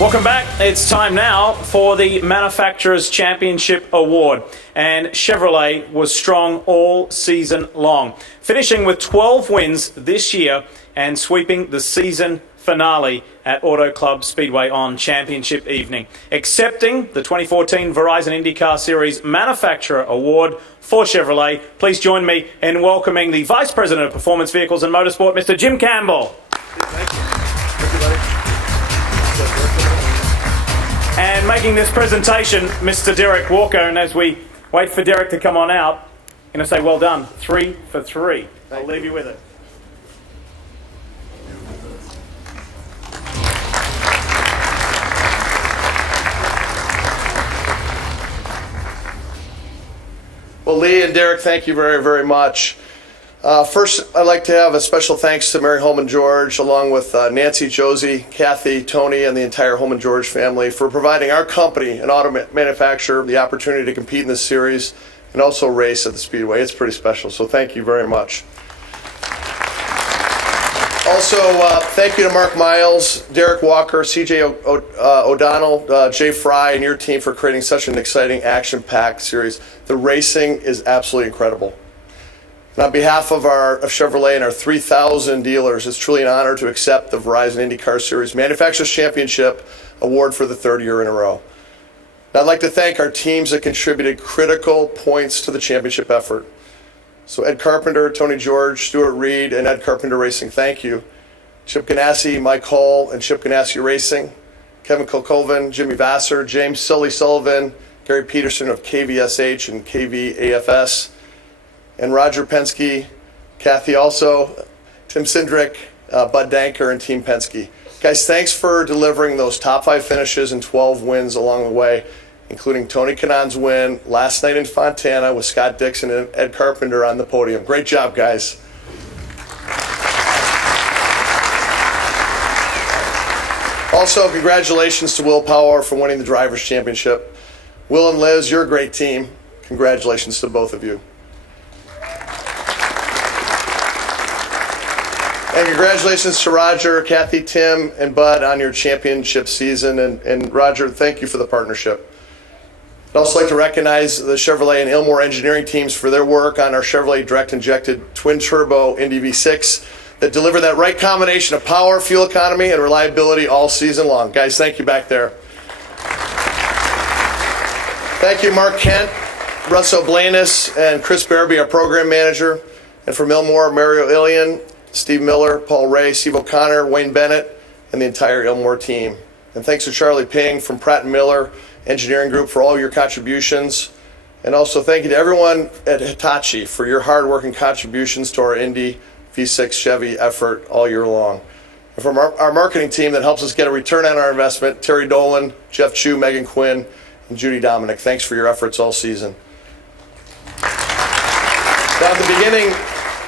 Welcome back. It's time now for the Manufacturers' Championship Award. And Chevrolet was strong all season long, finishing with 12 wins this year and sweeping the season finale at Auto Club Speedway on championship evening, accepting the 2014 Verizon Indycar Series Manufacturer Award for Chevrolet. Please join me in welcoming the Vice President of Performance Vehicles and Motorsport, Mr. Jim Cambell. Thank you. Everybody. And making this presentation, Mr. Derick Walker. And as we wait for Derick to come on out, I'm going to say well done. 3 for 3. I'll leave you with it. Well, Lee and Derick, thank you very, very much. First, I'd like to have a special thanks to Mary Hulman George, along with Nancy, Josie, Kathy, Tony, and the entire Hulman George family for providing our company, an auto manufacturer, the opportunity to compete in this series and also race at the Speedway. It's pretty special, so thank you very much. Also, thank you to Mark Miles, Derek Walker, CJ O'Donnell, Jay Fry, and your team for creating such an exciting, action-packed series. The racing is absolutely incredible. And on behalf of Chevrolet and our 3,000 dealers, it's truly an honor to accept the Verizon IndyCar Series Manufacturers Championship Award for the third year in a row. And I'd like to thank our teams that contributed critical points to the championship effort. So Ed Carpenter, Tony George, Stuart Reed, and Ed Carpenter Racing, thank you. Chip Ganassi, Mike Hull, and Chip Ganassi Racing, Kevin Kilcoven, Jimmy Vassar, James Sully Sullivan, Gary Peterson of KVSH and KVAFS, and Roger Penske, Kathy also, Tim Cindric, Bud Danker, and Team Penske. Guys, thanks for delivering those top 5 finishes and 12 wins along the way, including Tony Kanaan's win last night in Fontana with Scott Dixon and Ed Carpenter on the podium. Great job, guys. Also, congratulations to Will Power for winning the Drivers' Championship. Will and Liz, you're a great team. Congratulations to both of you. And congratulations to Roger, Kathy, Tim, and Bud on your championship season. And Roger, thank you for the partnership. I'd also like to recognize the Chevrolet and Ilmore engineering teams for their work on our Chevrolet direct-injected twin-turbo Indy V6 that deliver that right combination of power, fuel economy, and reliability all season long. Guys, thank you back there. Thank you, Mark Kent, Russ O'Blanis, and Chris Bearby, our program manager. And from Ilmore, Mario Ilian, Steve Miller, Paul Ray, Steve O'Connor, Wayne Bennett, and the entire Ilmore team. And thanks to Charlie Ping from Pratt & Miller Engineering Group for all your contributions. And also thank you to everyone at Hitachi for your hard work and contributions to our Indy V6 Chevy effort all year long. And from our marketing team that helps us get a return on our investment, Terry Dolan, Jeff Chu, Megan Quinn, and Judy Dominic. Thanks for your efforts all season. Now at the beginning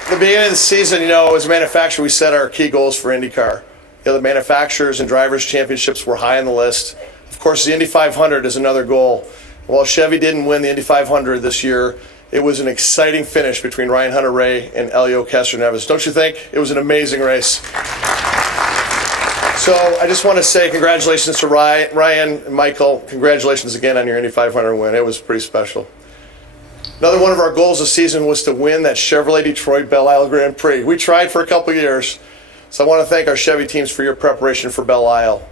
of the season, as a manufacturer, we set our key goals for IndyCar. The manufacturers and drivers' championships were high on the list. Of course, the Indy 500 is another goal. While Chevy didn't win the Indy 500 this year, it was an exciting finish between Ryan Hunter-Reay and Helio Castroneves. Don't you think? It was an amazing race. So I just want to say congratulations to Ryan and Michael. Congratulations again on your Indy 500 win. It was pretty special. Another one of our goals this season was to win that Chevrolet Detroit Belle Isle Grand Prix. We tried for a couple of years, so I want to thank our Chevy teams for your preparation for Belle Isle.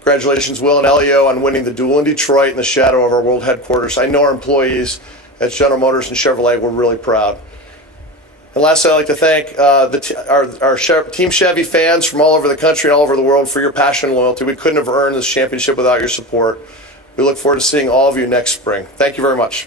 Congratulations, Will and Helio, on winning the duel in Detroit in the shadow of our world headquarters. I know our employees at General Motors and Chevrolet were really proud. And lastly, I'd like to thank our Team Chevy fans from all over the country and all over the world for your passion and loyalty. We couldn't have earned this championship without your support. We look forward to seeing all of you next spring. Thank you very much.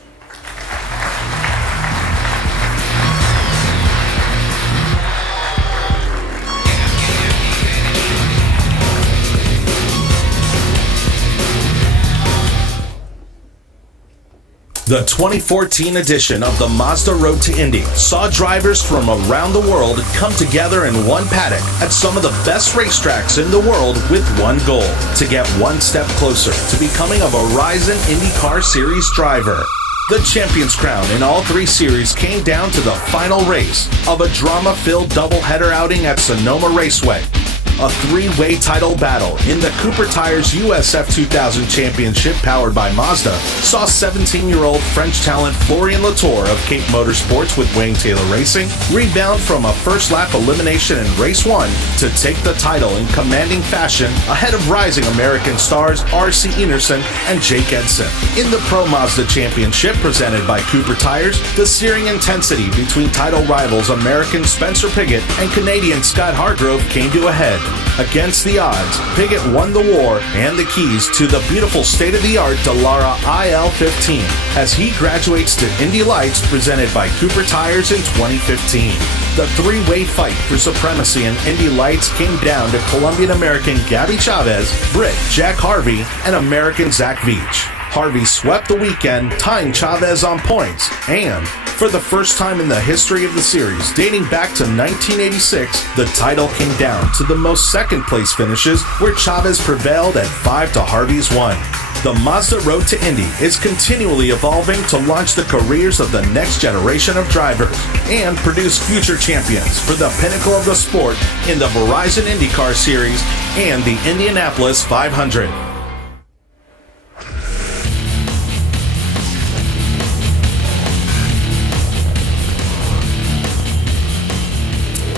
The 2014 edition of the Mazda Road to Indy saw drivers from around the world come together in one paddock at some of the best racetracks in the world with one goal: to get one step closer to becoming a Verizon IndyCar Series driver. The champion's crown in all 3 series came down to the final race of a drama-filled doubleheader outing at Sonoma Raceway. A three-way title battle in the Cooper Tires USF 2000 Championship powered by Mazda saw 17-year-old French talent Florian Latorre of Cape Motorsports with Wayne Taylor Racing rebound from a first-lap elimination in Race 1 to take the title in commanding fashion ahead of rising American stars R.C. Enerson and Jake Edson. In the Pro Mazda Championship presented by Cooper Tires, the searing intensity between title rivals American Spencer Pigot and Canadian Scott Hargrove came to a head. Against the odds, Pigot won the war and the keys to the beautiful state-of-the-art Dallara IL-15 as he graduates to Indy Lights presented by Cooper Tires in 2015. The three-way fight for supremacy in Indy Lights came down to Colombian-American Gabby Chaves, Brit Jack Harvey, and American Zach Veach. Harvey swept the weekend, tying Chaves on points, and for the first time in the history of the series, dating back to 1986, the title came down to the most second-place finishes where Chaves prevailed at 5 to Harvey's 1. The Mazda road to Indy is continually evolving to launch the careers of the next generation of drivers and produce future champions for the pinnacle of the sport in the Verizon Indycar Series and the Indianapolis 500.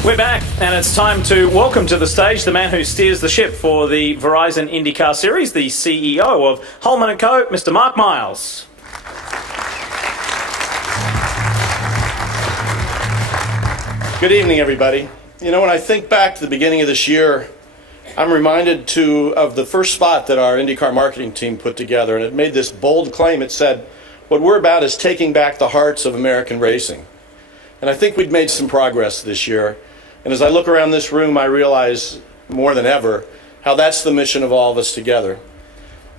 We're back, and it's time to welcome to the stage the man who steers the ship for the Verizon IndyCar Series, the CEO of Hulman & Co., Mr. Mark Miles. Good evening, everybody. You know, when I think back to the beginning of this year, I'm reminded of the first spot that our IndyCar marketing team put together, and it made this bold claim. It said, what we're about is taking back the hearts of American racing. And I think we've made some progress this year. And as I look around this room, I realize more than ever how that's the mission of all of us together.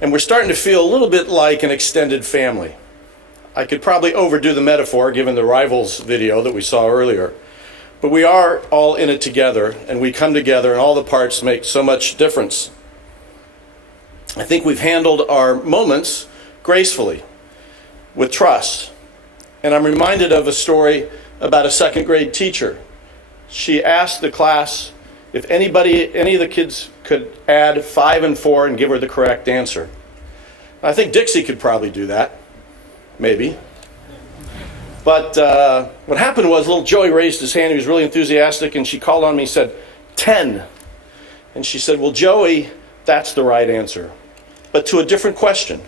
And we're starting to feel a little bit like an extended family. I could probably overdo the metaphor given the Rivals video that we saw earlier. But we are all in it together, and we come together, and all the parts make so much difference. I think we've handled our moments gracefully, with trust. And I'm reminded of a story about a second grade teacher. She asked the class if any of the kids could add 5 and 4 and give her the correct answer. I think Dixie could probably do that, maybe. But what happened was little Joey raised his hand. He was really enthusiastic, and she called on me and said, 10. And she said, well, Joey, that's the right answer, but to a different question.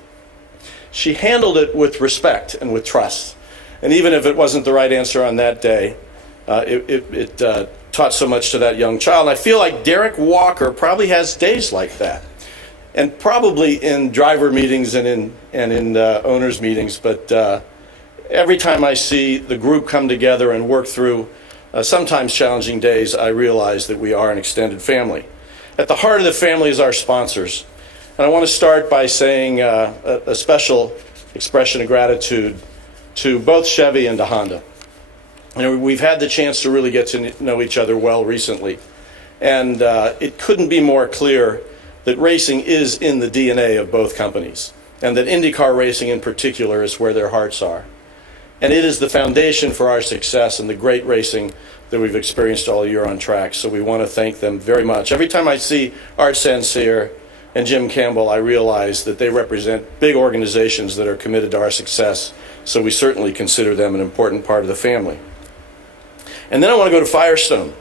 She handled it with respect and with trust. And even if it wasn't the right answer on that day, it taught so much to that young child. And I feel like Derick Walker probably has days like that, and probably in driver meetings and in owners meetings. But every time I see the group come together and work through sometimes challenging days, I realize that we are an extended family. At the heart of the family is our sponsors. And I want to start by saying a special expression of gratitude to both Chevy and to Honda. You know, we've had the chance to really get to know each other well recently. And it couldn't be more clear that racing is in the DNA of both companies, and that IndyCar racing in particular is where their hearts are. And it is the foundation for our success and the great racing that we've experienced all year on track. So we want to thank them very much. Every time I see Art Sancerre and Jim Cambell, I realize that they represent big organizations that are committed to our success. So we certainly consider them an important part of the family. And then I want to go to Firestone.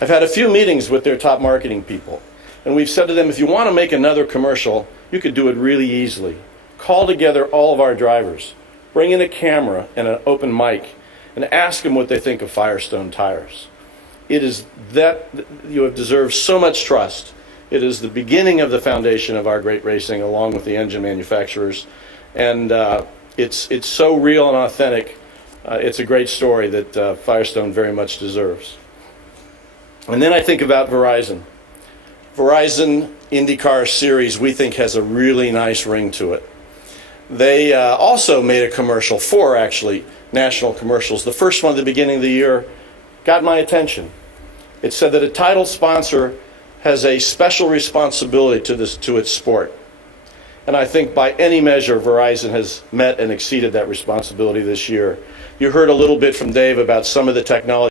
I've had a few meetings with their top marketing people, and we've said to them, if you want to make another commercial, you could do it really easily. Call together all of our drivers, bring in a camera and an open mic, and ask them what they think of Firestone tires. It is that you have deserved so much trust. It is the beginning of the foundation of our great racing, along with the engine manufacturers, and it's so real and authentic. It's a great story that Firestone very much deserves. And then I think about Verizon. Verizon IndyCar Series, we think, has a really nice ring to it. They also made a commercial, 4 actually, national commercials. The first one at the beginning of the year got my attention. It said that a title sponsor has a special responsibility to its sport. And I think by any measure, Verizon has met and exceeded that responsibility this year. You heard a little bit from Dave about some of the technology